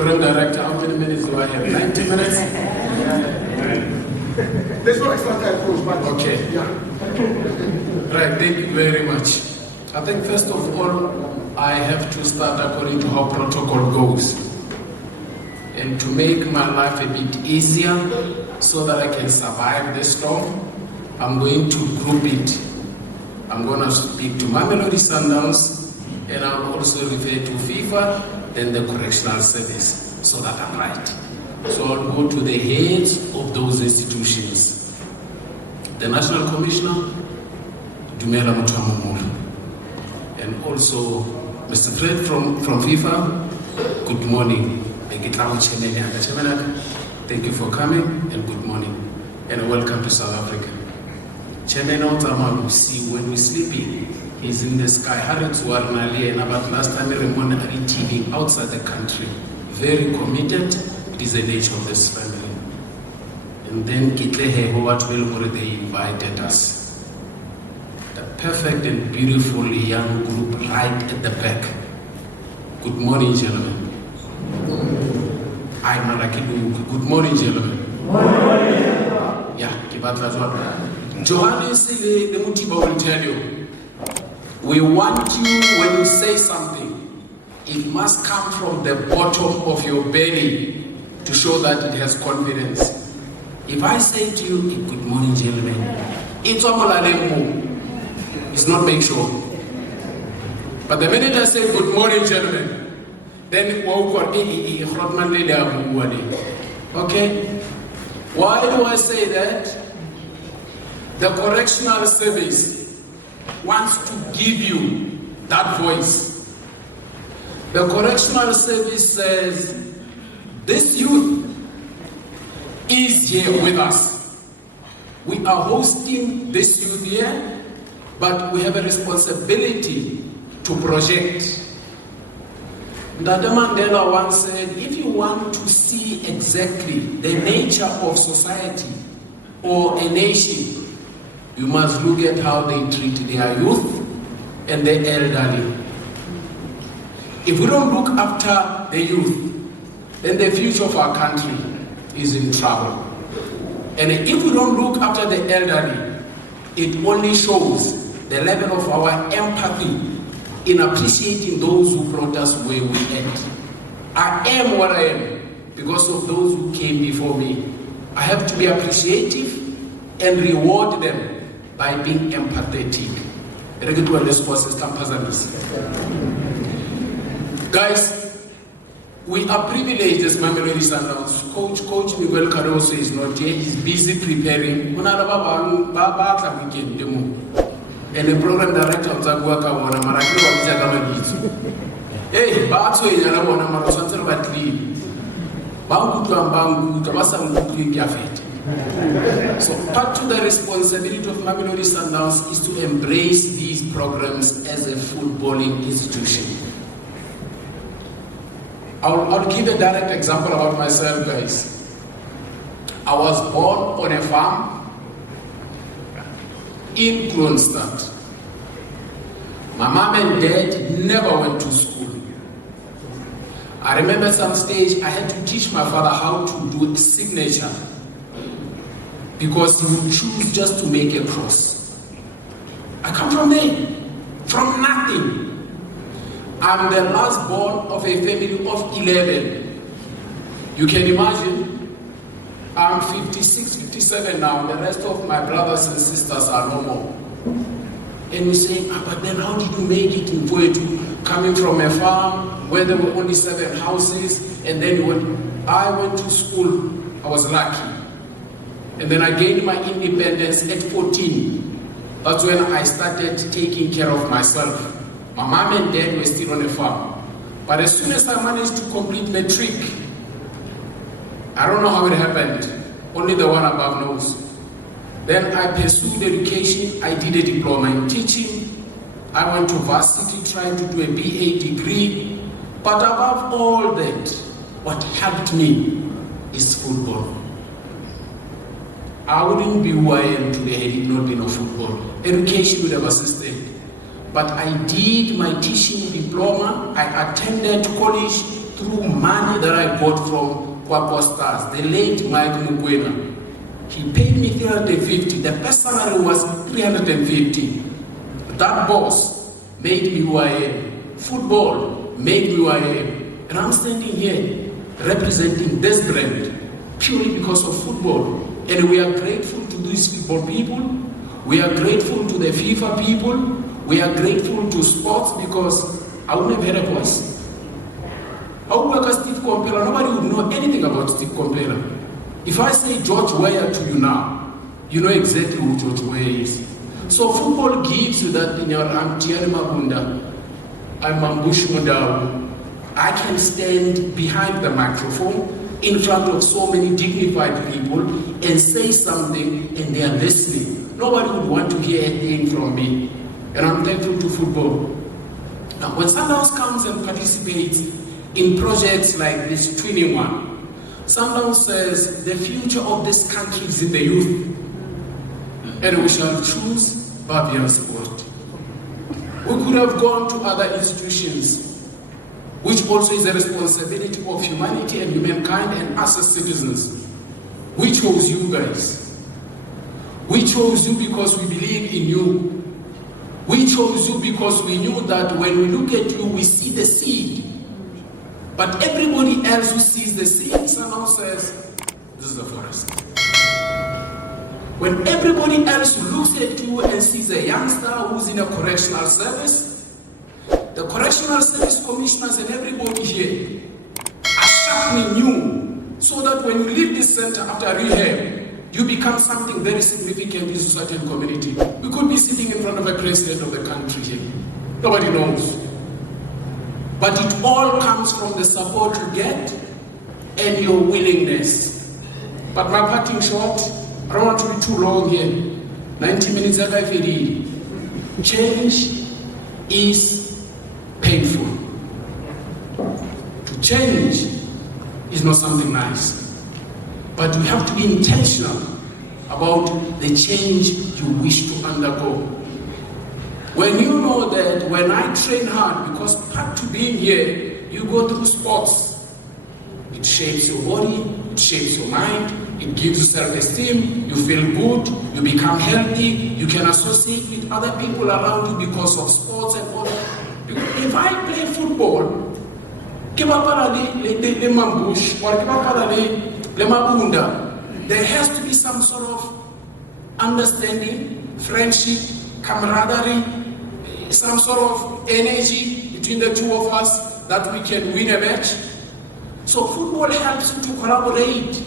Program Director, how many minutes do I have? 90 minutes? There's no extra time, coach, but okay. Yeah. Right, thank you very much. I think first of all, I have to start according to how protocol goes. And to make my life a bit easier so that I can survive the storm, I'm going to group it. I'm going to speak to Mamelodi Sundowns, and I'll also refer to FIFA, then the Correctional Service, so that I'm right. So I'll go to the heads of those institutions. The National Commissioner, Dumela Mutamumuru, and also Mr. Fred from FIFA, good morning. Thank you for coming and good morning and welcome to South Africa. Chairman Otama, see when we're sleeping, he's in the sky. Harriet Warnali and about last time Remona TV outside the country. Very committed. It is the nature of this family. And then Kitlehe Howatwell, they invited us. The perfect and beautiful young group right at the back. Good morning, gentlemen. Good morning, gentlemen. Yeah, Johannes the Mutiba will tell you, we want you, when you say something, it must come from the bottom of your belly to show that it has confidence. If I say to you, good morning, gentlemen, it's not make sure. But the minute I say good morning, gentlemen, then okay? Why do I say that? The Correctional Service wants to give you that voice. The Correctional Service says, this youth is here with us. We are hosting this youth here, but we have a responsibility to project. Dada Mandela once said, if you want to see exactly the nature of society or a nation, you must look at how they treat their youth and the elderly. If we don't look after the youth, then the future of our country is in trouble. And if we don't look after the elderly, it only shows the level of our empathy in appreciating those who brought us where we are. I am what I am because of those who came before me. I have to be appreciative and reward them by being empathetic. Guys, we are privileged as Mamelodi Sundowns. Coach Miguel Cardoso is not here. He's busy preparing. And the program director of Zagwaka wana marakiro wa vijaka magitu. Baatso yenyana wana marosantero batli. Bangu tuambangu, tabasa mkukri kiafeti. So part of the responsibility of Mamelodi Sundowns is to embrace these programs as a footballing institution. I'll give a direct example about myself, guys. I was born on a farm in Kronstadt. My mom and dad never went to school. I remember at some stage I had to teach my father how to do a signature because he would choose just to make a cross. I come from there, from nothing. I'm the last born of a family of 11. You can imagine. I'm 56, 57 now. The rest of my brothers and sisters are no more. And you say, but then how did you make it in Poetu? Coming from a farm where there were only 7 houses, and then I went to school. I was lucky. And then I gained my independence at 14. That's when I started taking care of myself. My mom and dad were still on a farm. But as soon as I managed to complete matric, I don't know how it happened. Only the one above knows. Then I pursued education. I did a diploma in teaching. I went to varsity trying to do a BA degree. But above all that, what helped me is football. I wouldn't be who I am today had it not been for football. Education would have assisted. But I did my teaching diploma. I attended college through money that I got from Kwakwa Stars, the late Mike Mukwena. He paid me 350. The best salary was 350. That boss made me who I am. Football made me who I am. And I'm standing here representing this brand purely because of football. And we are grateful to these football people. We are grateful to the FIFA people. We are grateful to sports because I wouldn't have had a voice. I would work as Steve Komphela. Nobody would know anything about Steve Komphela. If I say George Weah to you now, you know exactly who George Weah is. So football gives you that in your Amtiani Mabunda, I'm Mambush Modau. I can stand behind the microphone in front of so many dignified people and say something and they are listening. Nobody would want to hear anything from me. And I'm thankful to football. Now, when Sundowns comes and participates in projects like this Twinning One, Sundowns says the future of this country is in the youth, and we shall choose Baviaanspoort. We could have gone to other institutions, which also is a responsibility of humanity and humankind and us as citizens. We chose you guys. We chose you because we believe in you. We chose you because we knew that when we look at you, we see the seed. But everybody else who sees the seed somehow says, this is the forest. When everybody else looks at you and sees a youngster who's in a correctional service, the correctional service commissioners and everybody here are sharpening you so that when you leave this center after rehab, you become something very significant in society and community. We could be sitting in front of a president of the country here. Nobody knows. But it all comes from the support you get and your willingness. But my parting shot, I don't want to be too long here. 90 minutes at IFD. Change is painful. To change is not something nice. But we have to be intentional about the change you wish to undergo. When you know that when I train hard, because part to being here, you go through sports. It shapes your body, it shapes your mind, it gives you self-esteem, you feel good, you become healthy, you can associate with other people around you because of sports and all that. If I play football, there has to be some sort of understanding, friendship, camaraderie, some sort of energy between the two of us that we can win a match. So football helps you to collaborate,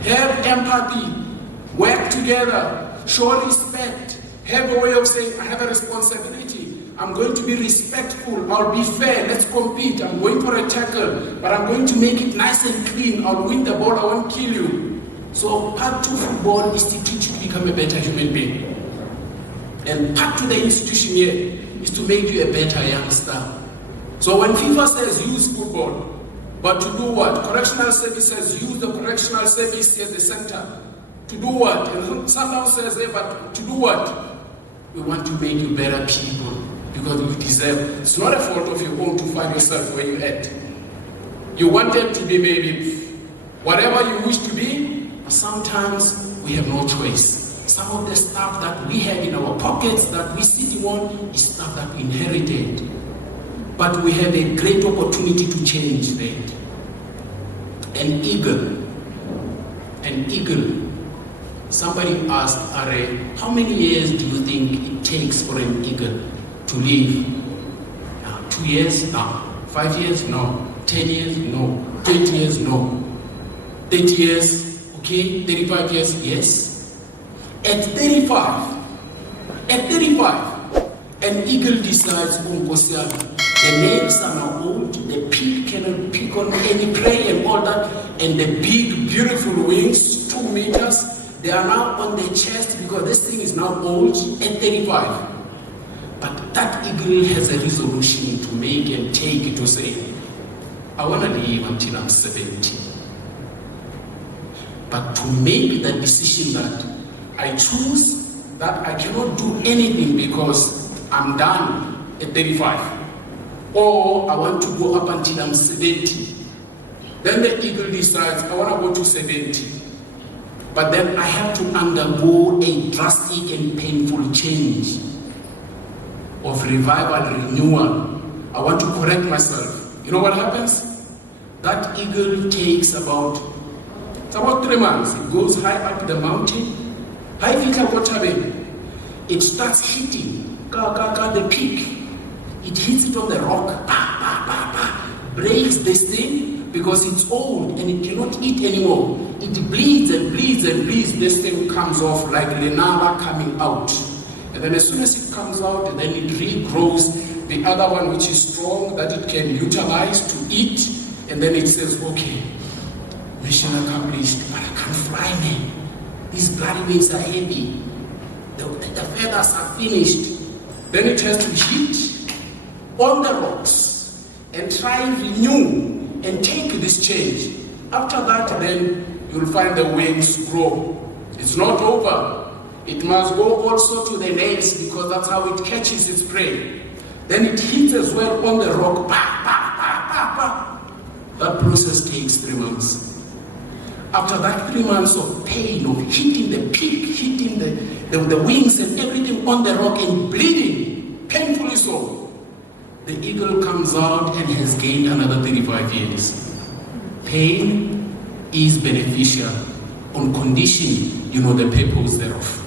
have empathy, work together, show respect, have a way of saying, I have a responsibility. I'm going to be respectful, I'll be fair, let's compete, I'm going for a tackle, but I'm going to make it nice and clean, I'll win the ball, I won't kill you. So part 2 football is to teach you to become a better human being. And part 2 the institution here is to make you a better youngster. So when FIFA says use football, but to do what? Correctional service says use the correctional service at the center. To do what? And Sundowns says, hey, but to do what? We want to make you better people. Because you deserve it. It's not a fault of your own to find yourself where you're at. You wanted to be maybe whatever you wish to be, but sometimes we have no choice. Some of the stuff that we have in our pockets that we sitting on is stuff that we inherited. But we have a great opportunity to change that. An eagle. Somebody asked Are, how many years do you think it takes for an eagle to live? 2 years? No. 5 years? No. 10 years? No. 20 years? No. 30 years? Okay. 35 years? Yes. At 35, an eagle decides, the nails are now old, the peak cannot pick on any prey and all that, and the big, beautiful wings, 2 meters, they are now on the chest because this thing is now old at 35. But that eagle has a resolution to make and take to say, I want to live until I'm 70. But to make that decision that I choose that I cannot do anything because I'm done at 35. or I want to go up until I'm 70. Then the eagle decides, I want to go to 70. But then I have to undergo a drastic and painful change of revival, renewal. I want to correct myself. You know what happens? That eagle takes about 3 months. It goes high up the mountain. It starts hitting the peak. It hits it on the rock, breaks this thing because it's old and it cannot eat anymore. It bleeds and bleeds and bleeds. This thing comes off like Lenala coming out. And then as soon as it comes out, then it regrows the other one, which is strong, that it can utilize to eat. And then it says, okay, mission accomplished, but I can't fly, man. These bloody wings are heavy. The feathers are finished. Then it has to hit on the rocks and try and renew and take this change. After that, then you'll find the wings grow. It's not over. It must go also to the nails because that's how it catches its prey. Then it hits as well on the rock. That process takes 3 months. After that 3 months of pain, of hitting the peak, hitting the wings and everything on the rock and bleeding, painfully so, the eagle comes out and has gained another 35 years. Pain is beneficial on condition you know the purpose thereof.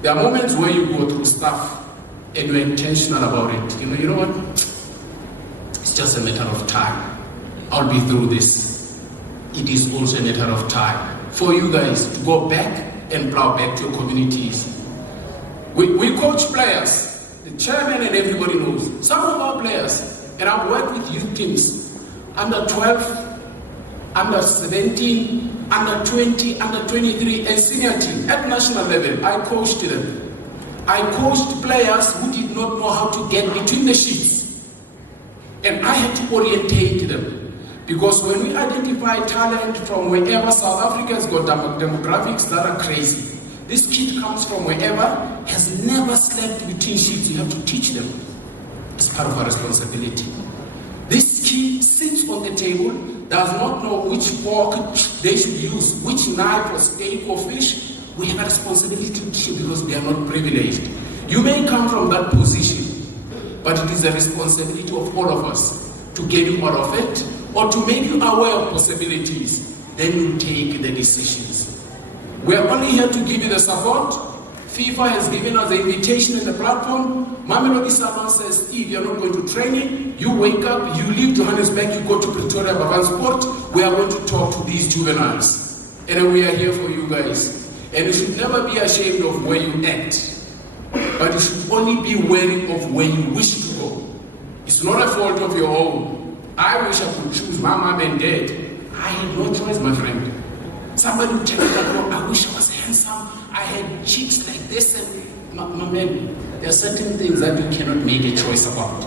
There are moments where you go through stuff and you're intentional about it. You know what? It's just a matter of time. I'll be through this. It is also a matter of time for you guys to go back and plow back to your communities. We coach players. The chairman and everybody knows. Some of our players, and I've worked with youth teams, under 12, under 17, under 20, under 23, and senior team at national level. I coached them. I coached players who did not know how to get between the sheets. And I had to orientate them. Because when we identify talent from wherever, South Africa has got demographics that are crazy. This kid comes from wherever, has never slept between sheets. You have to teach them. It's part of our responsibility. This kid sits on the table, does not know which fork they should use, which knife or steak or fish. We have a responsibility to teach because they are not privileged. You may come from that position, but it is a responsibility of all of us to get you out of it or to make you aware of possibilities. Then you take the decisions. We are only here to give you the support. FIFA has given us the invitation and the platform. Mamelodi says, Steve, you're not going to training. You wake up, you leave Johannesburg, you go to Pretoria, Baviaanspoort. We are going to talk to these juveniles. And we are here for you guys. And you should never be ashamed of where you act. But you should only be wary of where you wish to go. It's not a fault of your own. I wish I could choose my mom and dad. I had no choice, my friend. Somebody would tell me that, oh, I wish I was handsome. I had cheeks like this. And my man, there are certain things that you cannot make a choice about.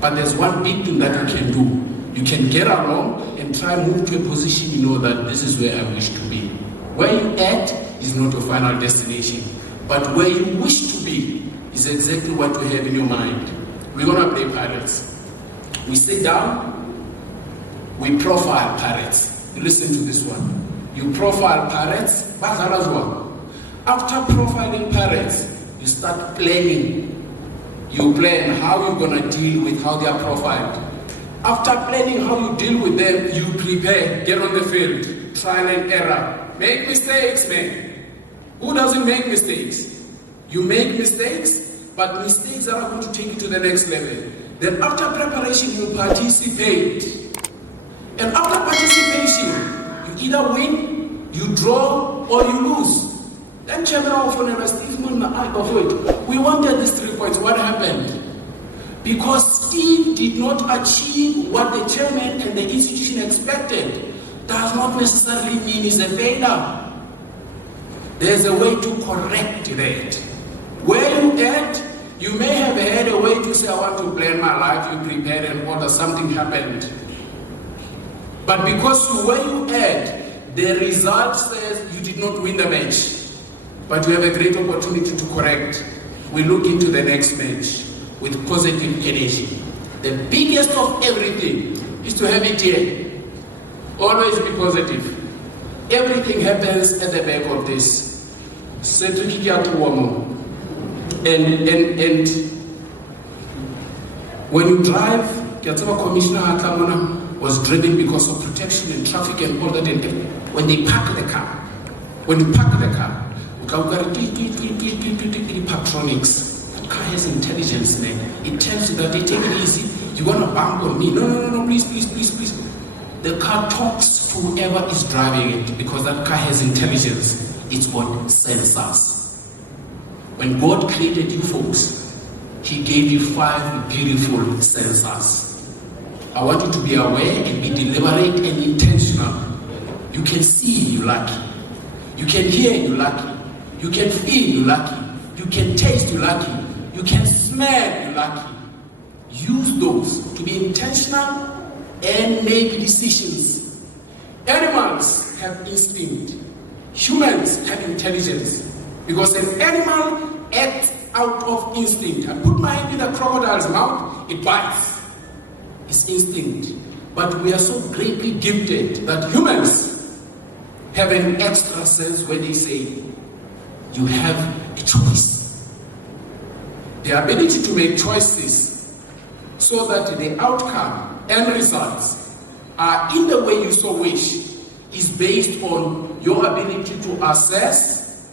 But there's one big thing that you can do. You can get along and try and move to a position you know that this is where I wish to be. Where you at is not your final destination. But where you wish to be is exactly what you have in your mind. We're going to play pirates. We sit down, we profile pirates. Listen to this one. You profile pirates. After profiling pirates, you start planning. You plan how you're going to deal with how they are profiled. After planning how you deal with them, you prepare, get on the field, trial and error. Make mistakes, man. Who doesn't make mistakes? You make mistakes, but mistakes are going to take you to the next level. Then after preparation, you participate. And after participation, you either win, you draw, or you lose. Then Chairman of Steve, we wanted these 3 points. What happened? Because Steve did not achieve what the chairman and the institution expected, does not necessarily mean he's a failure. There's a way to correct that. Where you at, you may have had a way to say, I want to plan my life, you prepared and order, something happened. But because where you at, the result says you did not win the match. But you have a great opportunity to correct. We look into the next match with positive energy. The biggest of everything is to have it here. Always be positive. Everything happens at the back of this. And when you drive, Commissioner was driven because of protection and traffic and all that. And when they park the car, Patronics, that car has intelligence, man. It tells you that they take it easy. You're gonna bump on me. No, please. The car talks to whoever is driving it because that car has intelligence. It's got sensors. When God created you folks, He gave you 5 beautiful sensors. I want you to be aware and be deliberate and intentional. You can see, you're lucky. You can hear, you're lucky. You can feel, you're lucky. You can taste, you're lucky. You can smell, you're lucky. Use those to be intentional and make decisions. Animals have instinct. Humans have intelligence. Because an animal acts out of instinct. I put my hand in a crocodile's mouth, it bites. It's instinct. But we are so greatly gifted that humans have an extra sense where they say, you have a choice. The ability to make choices so that the outcome and results are in the way you so wish is based on your ability to assess,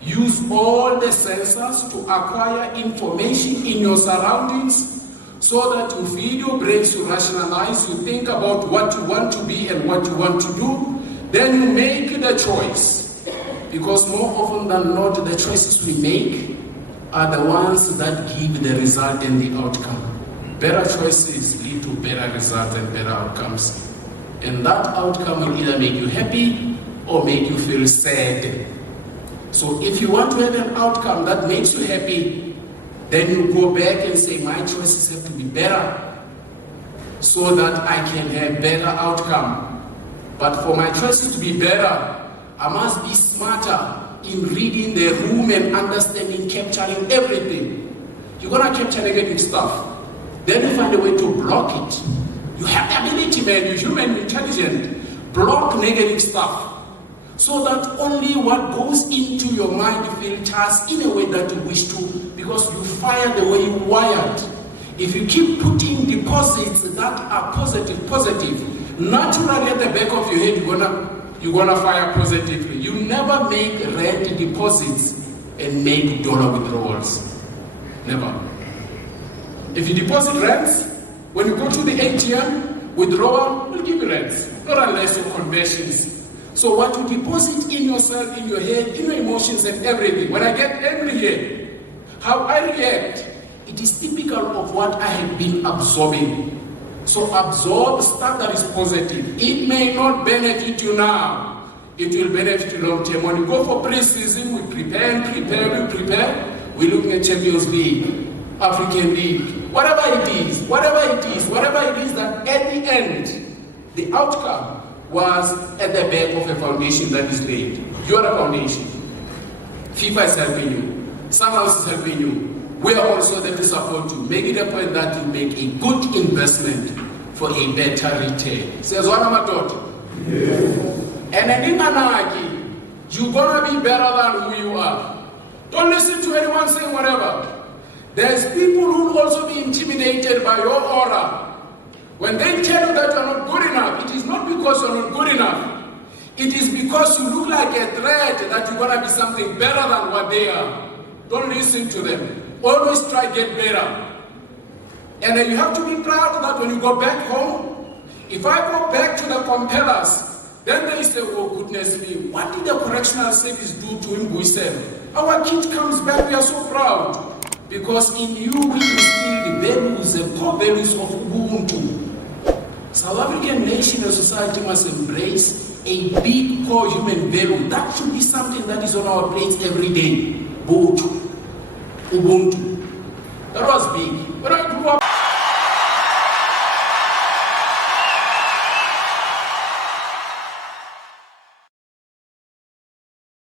use all the sensors to acquire information in your surroundings so that you feed your brains to rationalize, you think about what you want to be and what you want to do, then you make the choice. Because more often than not, the choices we make are the ones that give the result and the outcome. Better choices lead to better results and better outcomes. And that outcome will either make you happy or make you feel sad. So if you want to have an outcome that makes you happy, then you go back and say, my choices have to be better so that I can have better outcome. But for my choices to be better, I must be smarter in reading the room and understanding, capturing everything. You're gonna capture negative stuff. Then you find a way to block it. You have the ability, man, you're human, intelligent. Block negative stuff. So that only what goes into your mind filters in a way that you wish to, because you fire the way you wired. If you keep putting deposits that are positive, naturally at the back of your head, you're gonna fire positively. You never make rent deposits and make dollar withdrawals. Never. If you deposit rents, when you go to the ATM, withdrawal will give you rents, not unless your conversions. So what you deposit in yourself, in your head, in your emotions and everything, when I get angry here, how I react, it is typical of what I have been absorbing. So absorb stuff that is positive. It may not benefit you now. It will benefit you long term. When you go for pre-season, we prepare. We're looking at Champions League, African League, whatever it is, that at the end, the outcome was at the back of a foundation that is laid. You are a foundation. FIFA is helping you. Sundowns is helping you. We are also there to support you. Make it a point that you make a good investment for a better return. Says one of my daughter. And in Anaki, you're gonna be better than who you are. Don't listen to anyone saying whatever. There's people who will also be intimidated by your aura. When they tell you that you're not good enough, it is not because you're not good enough. It is because you look like a threat that you're gonna be something better than what they are. Don't listen to them. Always try to get better. And then you have to be proud that when you go back home, if I go back to the Komphelas, then they say, oh goodness me, what did the correctional service do to him? We said, our kid comes back, we are so proud. Because in you we instill the values, the core values of Ubuntu. South African nation and society must embrace a big core human value. That should be something that is on our plates every day. Ubuntu. That was big. When I grew up,